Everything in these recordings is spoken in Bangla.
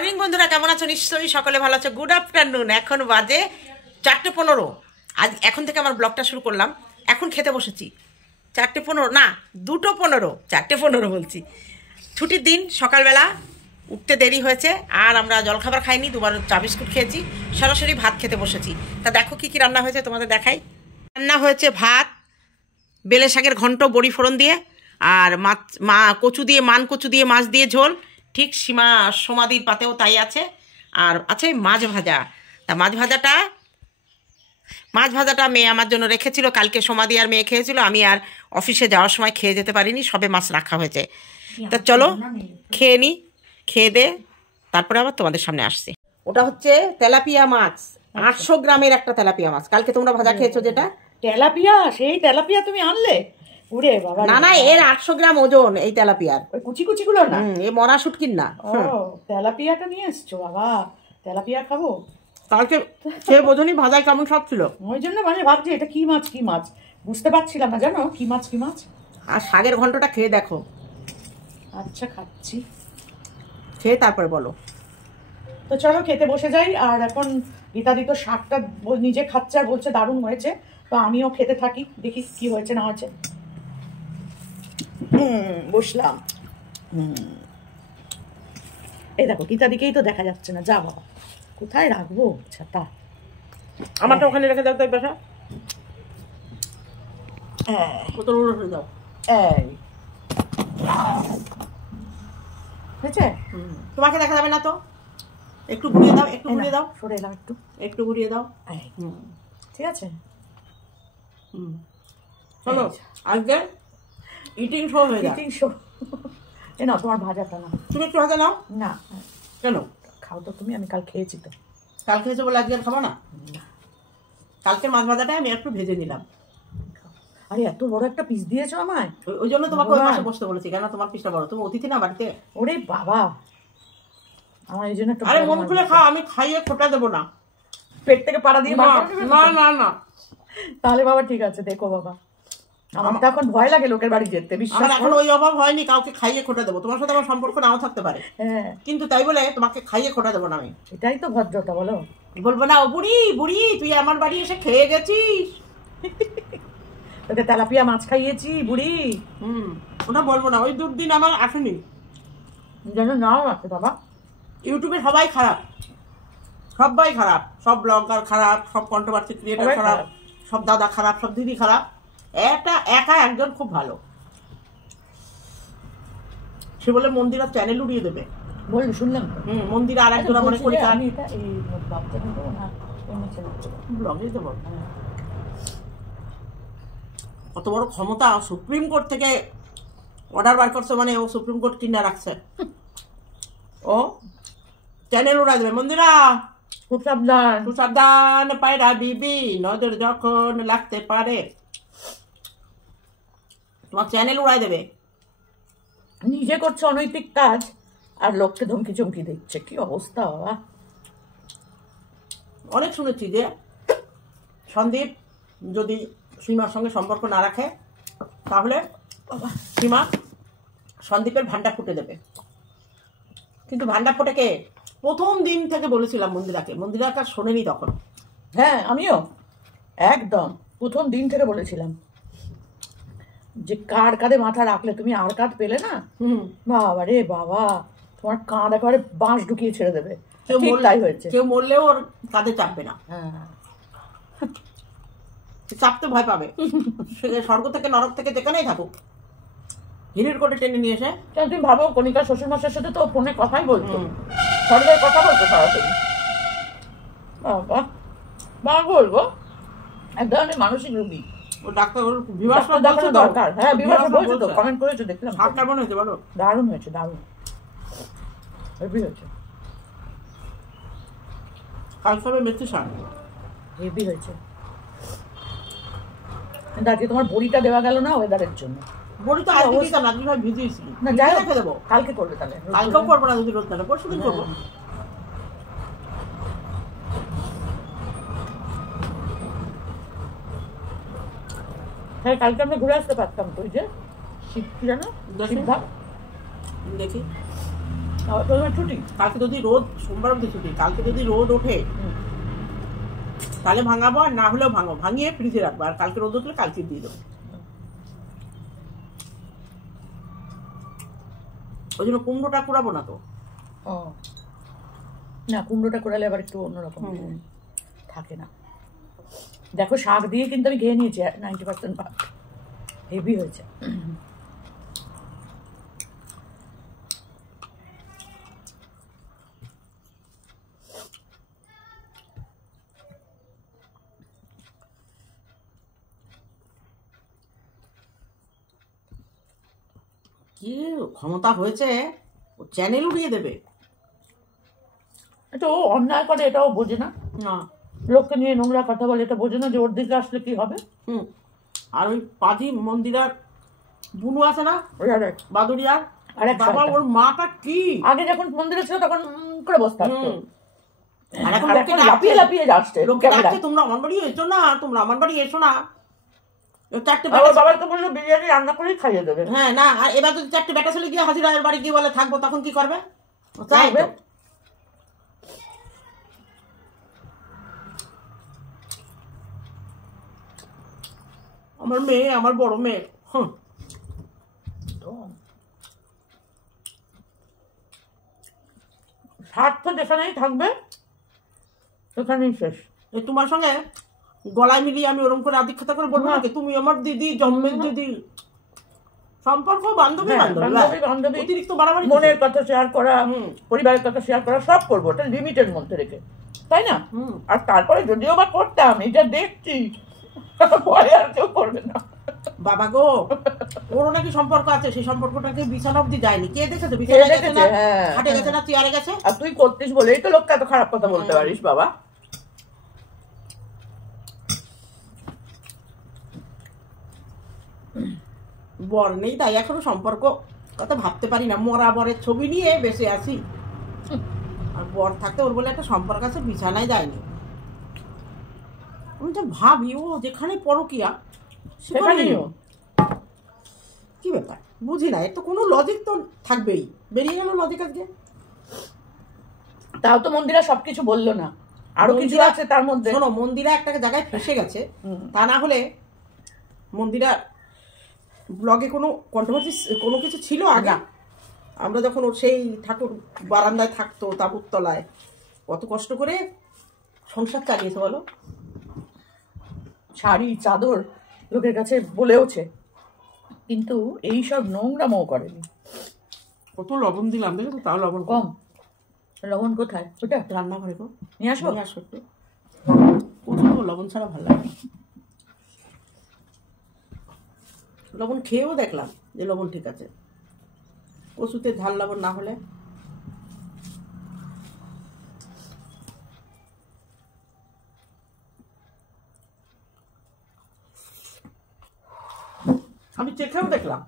মর্নিং বন্ধুরা, কেমন আছো? নিশ্চয়ই সকলে ভালো আছো। Good afternoon. এখন বাজে 4:15। আজ এখন থেকে আমার ব্লগটা শুরু করলাম। এখন খেতে বসেছি 4:15 না 2:15, 4:15 বলছি। ছুটির দিন, সকালবেলা উঠতে দেরি হয়েছে আর আমরা জলখাবার খাইনি, দুবার চা বিস্কুট খেয়েছি, সরাসরি ভাত খেতে বসেছি। তা দেখো কি কি রান্না হয়েছে তোমাদের দেখাই। রান্না হয়েছে ভাত, বেলে শাকের ঘন্ট বড়ি ফোড়ন দিয়ে, আর কচু দিয়ে মান কচু দিয়ে মাছ দিয়ে ঝোল, ঠিক সমাধির পাতেও তাই আছে। আর আছে মাছ ভাজা। তা মাছ ভাজাটা মেয়ে আমার জন্য রেখেছিল, কালকে সমাধি আর মেয়ে খেয়েছিল, আমি আর অফিসে যাওয়ার সময় খেয়ে যেতে পারিনি, সবে মাছ রাখা হয়েছে। তা চলো খেয়ে নিই, খেয়ে দে তারপরে আবার তোমাদের সামনে আসছি। ওটা হচ্ছে তেলাপিয়া মাছ, 800 গ্রামের একটা তেলাপিয়া মাছ। কালকে তোমরা ভাজা খেয়েছো যেটা। তেলাপিয়া, সেই তেলাপিয়া তুমি আনলে? ওরে বাবা, না এর 800 গ্রাম ওজন এই তেলাপিয়ার। ওই কুচি কুচি গুলো না, এই মরা শুটকির না। ও তেলাপিয়াটা নিয়ে এসছো বাবা, তেলাপিয়া খাবো। কালকে খেয়ে বোঝনি ভাজায় কেমন সব ছিল, ওই জন্য মানে ভাবছি এটা কি মাছ বুঝতে পারছিলাম না, জানো কি মাছ। আর শাকের ঘন্টটা খেয়ে দেখো। আচ্ছা খাচ্ছি, খেয়ে তারপরে বলো। তো চলো খেতে বসে যাই। আর এখন গীতাদি তো শাকটা নিজে খাচ্ছে আর বলছে দারুণ হয়েছে, তো আমিও খেতে থাকি, দেখি কি হয়েছে না হয়েছে। বসলাম। এই দেখো গীতাদিকেই তো দেখা যাচ্ছে না, যা বাবা কোথায় রাখবো ছাতা। আমারটা ওখানে রেখে দাও তো, বেশা বোতল দাও। এই হয়েছে, তোমাকে দেখা যাবে না তো, একটু ঘুরিয়ে দাও, সরে এলাম একটু ঘুরিয়ে দাও। ঠিক আছে। চলো আজকে ইটিং শো হয়ে যায়। Eating show. এ নাও তোমার ভাজাটা না, তুমি একটু ভাজা নাও না। কেন খাও তো তুমি, আমি কাল খেয়েছি তো। কাল খেয়েছো বলে আজকে খাবো না? কালকের মাছ ভাজাটা আমি একটু ভেজে নিলাম। আরে এত বড় একটা পিস দিয়েছো আমায়, ওই জন্য তোমাকে ওই পাশে বসতে বলেছি। কেন তোমার পিসটা বড়, তুমি অতিথি না বাড়িতে। ওরে বাবা, আমার এই জন্য। আরে মন খুলে খাও, আমি খাইয়ে খোটা দেবো না, পেট থেকে পাড়া দিয়ে। না তাহলে বাবা ঠিক আছে, দেখো বাবা আমার তো এখন ভয় লাগে লোকের বাড়ি যেতে, বিশ্বাস করো। এখন ওই অভাব হয়নি কাউকে খাইয়ে খোটা দেবো। তোমার সাথে আমার সম্পর্ক নাও থাকতে পারে, কিন্তু তাই বলে তোমাকে খাইয়ে খোটা দেবো না আমি। এটাই তো ভদ্রতা, বলো। বলবো না ও বুড়ি তুই আমার বাড়ি এসে খেয়ে গেছিস, তোকে তেলাপিয়া মাছ খাইয়েছি বুড়ি। ওটা বলবো না, ওই দুদিন আমার আসেনি যেন নাও আছে বাবা। ইউটিউবে সবাই খারাপ, সব ব্লগার খারাপ, সব কন্ট্রোভার্সি ক্রিয়েটর খারাপ, সব দাদা খারাপ, সব দিদি খারাপ, একা একজন খুব ভালো। সে বলে মন্দিরা চ্যানেল উড়িয়ে দেবে, বললি শুনলাম। মন্দিরে আর একজন মনে করি ব্লগে দেবো। কত বড় ক্ষমতা, সুপ্রিম কোর্ট থেকে অর্ডার বার করছে, মানে ও সুপ্রিম কোর্ট কিনে রাখছে, ও চ্যানেল উড়াই দেবে। মন্দিরা খুব সাবধান, পায়রা বিবি, নজর যখন লাগতে পারে তোমার চ্যানেল উড়াই দেবে। নিজে করছে অনৈতিক কাজ আর লোককে ধমকি চমকি দিচ্ছে, কি অবস্থা বাবা। অনেক শুনেছি যে সন্দীপ যদি সীমার সঙ্গে সম্পর্ক না রাখে তাহলে সীমা সন্দীপের ভান্ডা ফুটে দেবে। কিন্তু ভান্ডা ফুটে কে? প্রথম দিন থেকে বলেছিলাম মন্দিরাকে শোনেনি তখন। হ্যাঁ আমিও একদম প্রথম দিন থেকে বলেছিলাম যে কার কাঁধে মাথা রাখলে তুমি আর কাঁধ পেলে না, বাবা রে বাবা, তোমার কাঁধ একেবারে বাঁশ ঢুকিয়ে ছেড়ে দেবে। তাই হয়েছে, কেউ মরলেও ওর কাঁধে চাপবে না, চাপতে ভয় পাবে। স্বর্গ থেকে নরক থেকে যেখানেই থাকুক হিরির করে টেনে নিয়ে এসে। তুমি ভাবো কণিকা শ্বশুরমশাইয়ের সাথে তো ফোনে কথাই বলতো, স্বর্গের কথা বলতো সরাসরি। বাবা পাগল গো, এক ধরনের মানসিক রোগী। ও ডাক্তার দরকার। হ্যাঁ বিভাস বলছো তো, কমেন্ট করেছো দেখলাম। কেমন হয়েছে বলো? দারুণ হয়েছে, দারুণ হেভি হয়েছে। কালকে মেথি শাক হেভি হয়েছে। আজকে তোমার বড়িটা দেওয়া গেল না ওয়েদারের জন্য। বড়ি তো আজকে দিতাম না, ভাই ভিজিয়েছিলি। না যাই রেখে দেবো, কালকে করবে তাহলে। কালকেও করবো না, যদি রোদ তাহলে পরশু দিন করবো। হ্যাঁ কালকে আমরা ঘুরে আসতে পারতাম তো, ওই যে শিব কি জানো, শিবধাম। দেখি তোমার ছুটি? কালকে যদি রোদ, সোমবার অব্দি ছুটি, কালকে যদি রোদ ওঠে তাহলে ভাঙাবো, আর না হলেও ভাঙিয়ে ফ্রিজে রাখবো, আর কালকে রোদ উঠলে কালকে দিয়ে দেবো। ওই জন্য কুমড়োটা কুড়াবো না তো। ও না, কুমড়োটা করালে আবার একটু অন্যরকম থাকে না। দেখো শাক দিয়ে কিন্তু আমি খেয়ে নিয়েছি 90% ভাত, হেভি হয়েছে। কি ক্ষমতা হয়েছে, ও চ্যানেল উড়িয়ে দেবে। এটা ও অন্যায় করে, এটাও বোঝে না। না, লোককে নিয়ে নোংরা কথা বলে, এটা বোঝে না যে ওর দিকে আসলে কি হবে। আর ওই পাজি মন্দিরার বুনু আছে না, বাদুড়িয়ার, আরেক বাবা ওর মাটা কি আগে যখন মন্দিরে ছিল তখন করে বসে থাকতো, আর এখন এখন লাফিয়ে লাফিয়ে যাচ্ছে লোককে ডাকছে, তোমরা আমার বাড়ি এসো না, তোমরা আমার বাড়ি এসো না। চারটে বাবার তো বললো বিরিয়ানি রান্না করেই খাইয়ে দেবে। হ্যাঁ না, আর এবার যদি চারটে বেটা ছেলে গিয়ে হাজির বাড়ি গিয়ে বলে থাকবো, তখন কি করবে? তাই তো। আমার মেয়ে, আমার বড় মেয়ে, স্বার্থ যেখানেই থাকবে সেখানেই শেষ। তোমার সঙ্গে গলায় মিলিয়ে আমি ওরকম করে আদিক্ষতা করে বলবো নাকি তুমি আমার দিদি, জন্মের দিদি। সম্পর্ক বান্ধবী বান্ধবী, অতিরিক্ত বাড়াবাড়ি। মনের কথা শেয়ার করা, পরিবারের কথা শেয়ার করা সব করবো, ওটা লিমিটের মধ্যে রেখে, তাই না? আর তারপরে যদিও বা করতাম, এটা দেখছি পরে আর কেউ করবে না। বাবা গো, ওর নাকি সম্পর্ক আছে, সেই সম্পর্কটাকে বিছানা অব্দি যায়নি। কে দেখেছে? বিছানায় গেছে না, হাটে গেছে না, চেয়ারে গেছে। আর তুই করতিস বলেই তো লোককে এত খারাপ কথা বলতে পারিস বাবা। বর নেই তাই এখনো সম্পর্ক কথা ভাবতে পারি না, মরা বরের ছবি নিয়ে বেঁচে আছি। আর বর থাকতে ওর বলে একটা সম্পর্ক আছে, বিছানায় যায়নি। আমি তো ভাবি ও যেখানে পরকিয়া সেখানেও কি ব্যাপার বুঝি না, এর তো কোনো লজিক তো থাকবেই। বেরিয়ে গেল লজিক আজকে। তাও তো মন্দিরা সবকিছু বললো না, আরো কিছু আছে তার মধ্যে। শোনো, মন্দিরা একটা জায়গায় ফেসে গেছে, তা না হলে মন্দিরা ব্লগে কোনো কন্ট্রোভার্সি কোনো কিছু ছিল আগে? আমরা যখন ওর সেই ঠাকুর বারান্দায় থাকতো তাবুতলায়, কত কষ্ট করে সংসার চালিয়েছে বলো। শাড়ি চাদর লোকের কাছে বলেওছে, কিন্তু এইসব নোংরামও করেনি। কত লবণ দিলাম দেখো, তাও লবণ কম। লবণ কোথায়? ওটা রান্নাঘরে গো, নিয়ে আসো। নিয়ে আসো একটু। প্রচুর লবণ ছাড়া ভালো লাগে। লবণ খেয়েও দেখলাম যে লবণ ঠিক আছে, কচুতে ঝাল লবণ না হলে। আমি চেখেও দেখলাম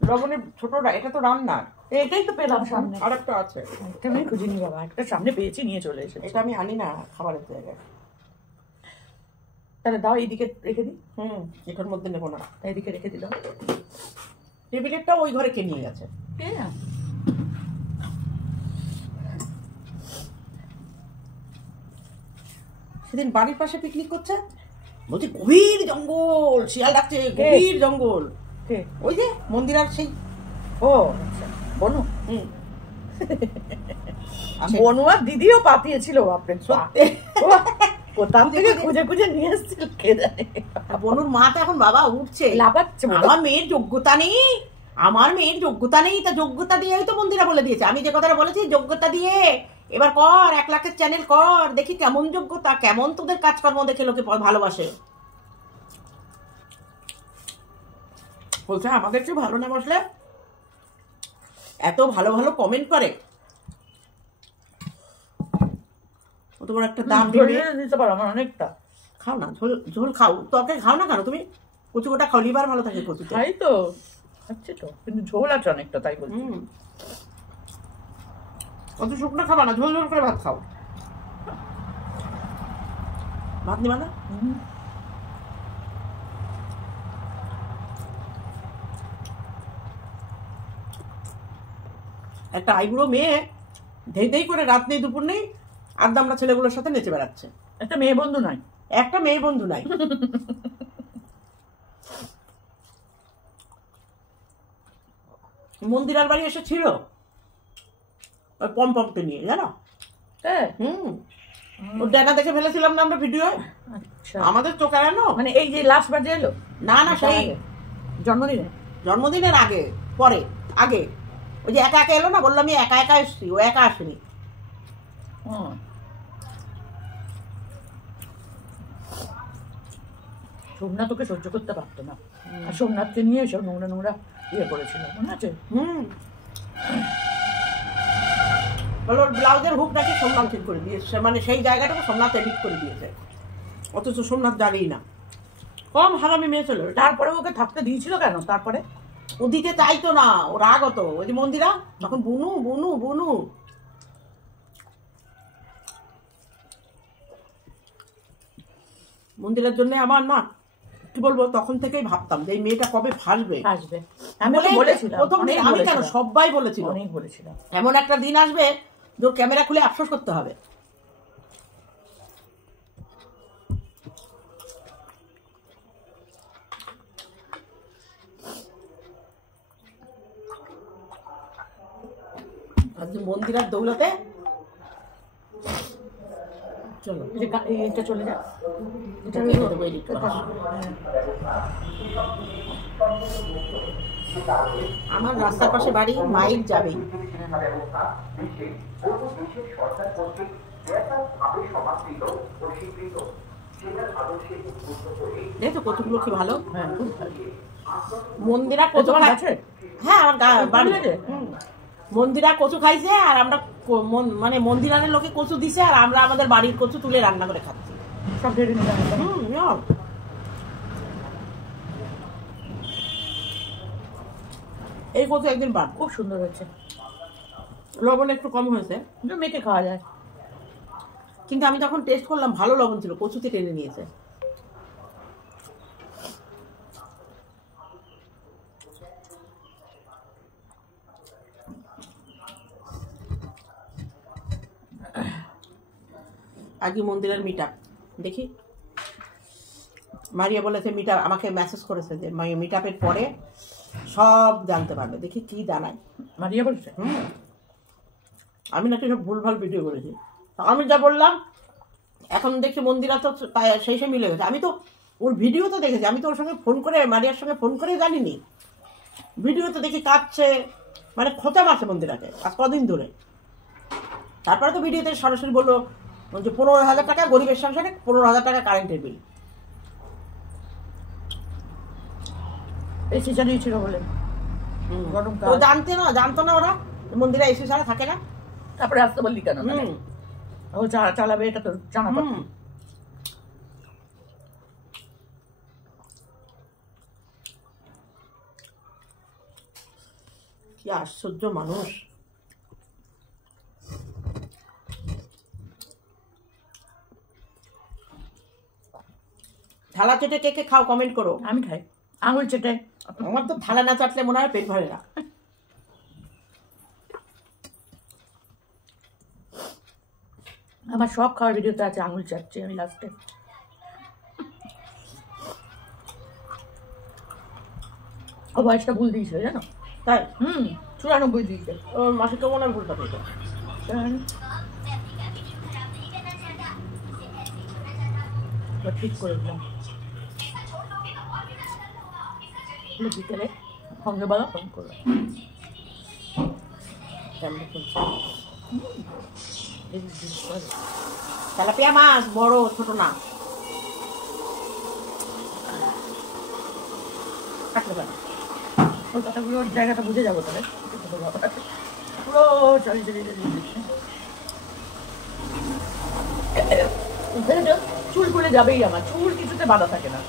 লবণের ছোটটা, এটা তো রান্নার। এটাই তো পেলাম সামনে, আর একটা আছে, একটা আমি খুঁজিনি বাবা, একটা সামনে পেয়েছি, নিয়ে চলে এসেছি। এটা আমি আনি না খাবারের জায়গায়। তাহলে দাও, এইদিকে রেখে দিই। এটার মধ্যে নেবো না, এইদিকে রেখে দিলাম। টেবিলেরটা ওই ঘরে কে নিয়ে গেছে। সেদিন বাড়ির পাশে পিকনিক করছে, বলছি গভীর জঙ্গল, শিয়াল ডাকছে, গভীর জঙ্গল। ওই যে মন্দিরার সেই। ও আচ্ছা, বনু। বনু আর দিদিও পাঠিয়েছিল, বাপরে কোথা থেকে খুঁজে খুঁজে নিয়ে এসেছিল কে জানে। বনুর মা তো এখন বাবা উঠছে, লাফাচ্ছে, আমার মেয়ের যোগ্যতা নেই, আমার মেয়ের যোগ্যতা নেই। তা যোগ্যতা দিয়েই তো মন্দিরা বলে দিয়েছে, আমি যে কথাটা বলেছি যোগ্যতা দিয়ে এবার কর, 1 লাখের চ্যানেল কর, দেখি কেমন যোগ্যতা, কেমন তোদের কাজকর্ম দেখে লোকে ভালোবাসে। বলছে আমাদের চেয়ে ভালো না বসলে, এত ভালো ভালো কমেন্ট করে, তোমার একটা দাম দিতে পারো আমার অনেকটা। খাও না, ঝোল ঝোল খাও, তরকারি খাও না কেন তুমি? কচু গোটা খাও, লিভার ভালো থাকে কচু। খাই তো, খাচ্ছি তো, কিন্তু ঝোল আছে অনেকটা, তাই বলছি। অত শুকনো খাবা না, ঝোল ঝোল করে ভাত খাও। ভাত নিবা না? একটা আইবুড়ো মেয়ে ধেই ধেই করে রাত নেই দুপুর নেই আড্ডামরা ছেলেগুলোর সাথে নেচে বেড়াচ্ছে। একটা মেয়ে বন্ধু নয়, একটা মেয়ে বন্ধু নাই। মন্দিরার বাড়ি এসেছিল ওই পমপমকে নিয়ে, জানো? হ্যাঁ। ওর ডানা দেখে ফেলেছিলাম না আমরা ভিডিও। আচ্ছা, আমাদের চোখ এড়ানো। মানে এই যে লাস্ট বার যে এলো? না না, সেই জন্মদিনে, জন্মদিনের আগে পরে আগে ওই যে একা একা এলো না, বললাম আমি একা একা এসছি, ও একা আসেনি। সোমনাথ ওকে সহ্য করতে পারতো না, আর সোমনাথকে নিয়ে সব নোংরা নোংরা ইয়ে করেছিল, মনে আছে? ওর ব্লাউজের হুক নাকি সোমনাথ ঠিক করে দিয়েছে, মানে সেই জায়গাটাকে সোমনাথ এডিট করে দিয়েছে, অথচ সোমনাথ জানেই না। কম হারামি মেয়ে ছিল। তারপরে ওকে থাকতে দিয়েছিল কেন? তারপরে ও দিতে চাইতো না, ও রাগ হতো। ওই যে মন্দিরা তখন বুনু বুনু বুনু, মন্দিরের জন্য আমার না কি বলবো, তখন থেকেই ভাবতাম যে এই মেয়েটা কবে ফাঁসবে। আসবে, আমি ওকে বলেছিলাম প্রথম দিন, আমি কেন সবাই বলেছিল অনেক বলেছিলাম এমন একটা দিন আসবে যে ওর ক্যামেরা খুলে আফসোস করতে হবে। মন্দিরের দৌলতে চলো এটা চলে যা, আমার রাস্তার পাশে বাড়ি, মাইক যাবেই। দেখো কতগুলো কি ভালো। মন্দিরা কচু খাচ্ছে। হ্যাঁ, আমার বাড়ি মন্দিরা কচু খাইছে, আর আমরা মানে মন্দিরানের লোকে কচু দিছে, আর আমরা আমাদের বাড়ির কচু তুলে রান্না করে খাচ্ছি। সব রেডি নিয়ে এই কচু একদিন বাদ, খুব সুন্দর হয়েছে। লবণ একটু কম হয়েছে, মেখে খাওয়া যায়, কিন্তু আমি তখন টেস্ট করলাম ভালো লবণ ছিল, কচুতে টেনে নিয়েছে। আগে মন্দিরের মিট আপ দেখি, মারিয়া বলেছে মিট আপ, আমাকে মেসেজ করেছে যে মিট আপের পরে সব জানতে পারবে। দেখি কি জানায়। মারিয়া বলছে আমি নাকি সব ভুলভাল ভিডিও করেছি। আমি যা বললাম এখন দেখছি মন্দিরা তো সেই সে মিলে গেছে। আমি তো ওর ভিডিও তো দেখেছি, আমি তো ওর সঙ্গে ফোন করে, মারিয়ার সঙ্গে ফোন করে জানিনি। ভিডিও তো দেখি কাঁদছে, মানে খোঁচা মারছে মন্দিরাকে আজ কদিন ধরে। তারপরে তো ভিডিওতে সরাসরি বললো যে 15,000 টাকা গরিবের সংসারে, 15,000 টাকা কারেন্টের বিল। এসি চালিয়েছিল বলে তো জানতো না ওরা মন্দিরে এসি ছাড়া থাকে না। তারপরে আসতে বললি কেন? ও চালাবে, এটা তো জানা কথা। কি আশ্চর্য মানুষ। থালা চেটে কে কে খাও কমেন্ট করো। আমি খাই আঙুল চেটে। আমার তো থালা না চাটলে মনে হয় পেট ভরে না। আমার সব খাওয়ার ভিডিওতে আছে আঙুল চাটছি আমি লাস্টে। ও বয়সটা ভুল দিয়েছিল জানো? তাই 94 দিয়েছে। ওর মাসিকে মনে হয় ভুলটা পেয়েছে। ঠিক করে দিলাম। বিকেলে সঙ্গেবেলা ফোন করলাম। তেলাপিয়া মাছ বড় ছোট না, কাটতে পারে। ওর কথাগুলো ওর জায়গাটা বুঝে যাবো তাহলে। পুরো চুল খুলে যাবেই আমার, চুল কিছুতে বাঁধা থাকে না,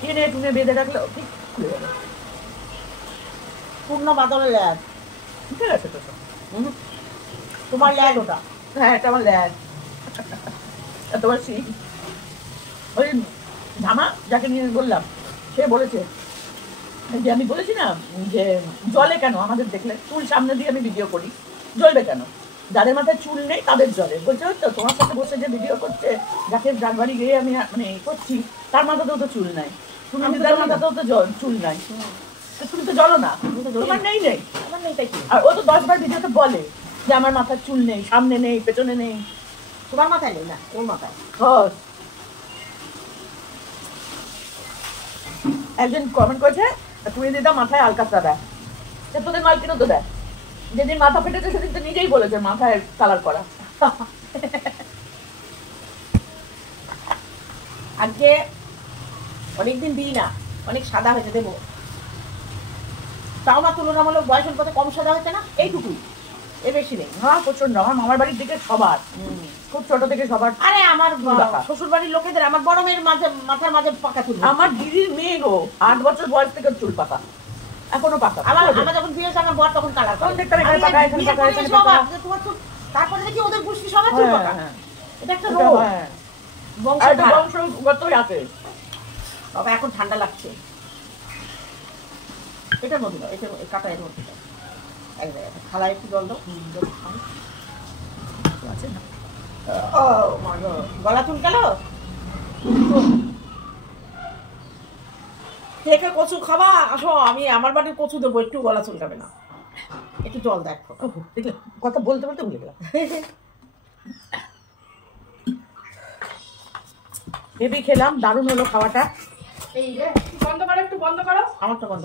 টেনে টুনে বেঁধে রাখলে ঠিক খুলে যাবে। পূর্ণ বাদলের ল্যাদ ঠিক আছে তো তোমার ল্যাদ ওটা? হ্যাঁ, এটা আমার ল্যাদ। তোমার সিং ওই ধামা যাকে নিয়ে বললাম, সে বলেছে যে আমি বলেছি না যে জলে কেন আমাদের দেখলে চুল সামনে দিয়ে আমি ভিডিও করি, জ্বলবে কেন? যাদের মাথায় চুল নেই তাদের জলে বলছে, তো তোমার সাথে বসে যে ভিডিও করছে, যাকে ডাকবাড়ি গিয়ে আমি মানে করছি, তার মাথাতেও তো চুল নাই, তুমি দিদার মাথাতেও তো চুল নাই, তো তুমি তো জ্বলো না, তোমার নেই নেই। আমার নেই তাই কি? আর ও তো 10 বার ভিডিওতে বলে যে আমার মাথার চুল নেই, সামনে নেই, পেছনে নেই। তোমার মাথায় নেই না, ওর মাথায়। একজন কমেন্ট করেছে তুমি দিদা মাথায় আলকাতরা দেয়, তোদের মালকিনও তো দেয়। যেদিন মাথা ফেটেছে সেদিন তো নিজেই বলেছে মাথায় কালার করা। আজকে অনেকদিন দিই না, অনেক সাদা হয়েছে দেবো। তাও না তুলনামূলক বয়স অনুপাতে কম সাদা হয়েছে না, এইটুকুই, এর বেশি নেই। হ্যাঁ প্রচন্ড, আমার মামার বাড়ির দিকে সবার খুব ছোট থেকে সবার। আরে আমার চুল পাকা। শ্বশুর বাড়ির লোকেদের, আমার বড় মেয়ের মাথার মাঝে পাকা চুল। আমার দিদির মেয়ে গো 8 বছর বয়স থেকে চুল পাকা, এখনো পাকা। আমার যখন বিয়ে হয়েছে আমার বর তখন কালার তখন দেখতাম এখানে পাকা, এখানে পাকা, এখানে পাকা। তারপরে দেখি ওদের গোষ্ঠী সবার চুল পাকা। এটা একটা এটা রোগ, হ্যাঁ। আর এটা বংশগতই আছে। বাবা এখন ঠান্ডা লাগছে। এটার মধ্যে দাও, এটার কাটা এর মধ্যে দাও, এক জায়গায় থালায় একটু জল দাও। আছে না? ও মা গো, গলা চুলকাল। কে কে কচু খাবা আসো, আমি আমার বাড়ির কচু দেবো, একটু গলা চুলকাবে না। একটু জল দেখো। দেখলে কথা বলতে বলতে ভুলে গেলাম। হেভি খেলাম, দারুণ হলো খাওয়াটা। এই রে, বন্ধ করো, একটু বন্ধ করো। আমারটা বন্ধ।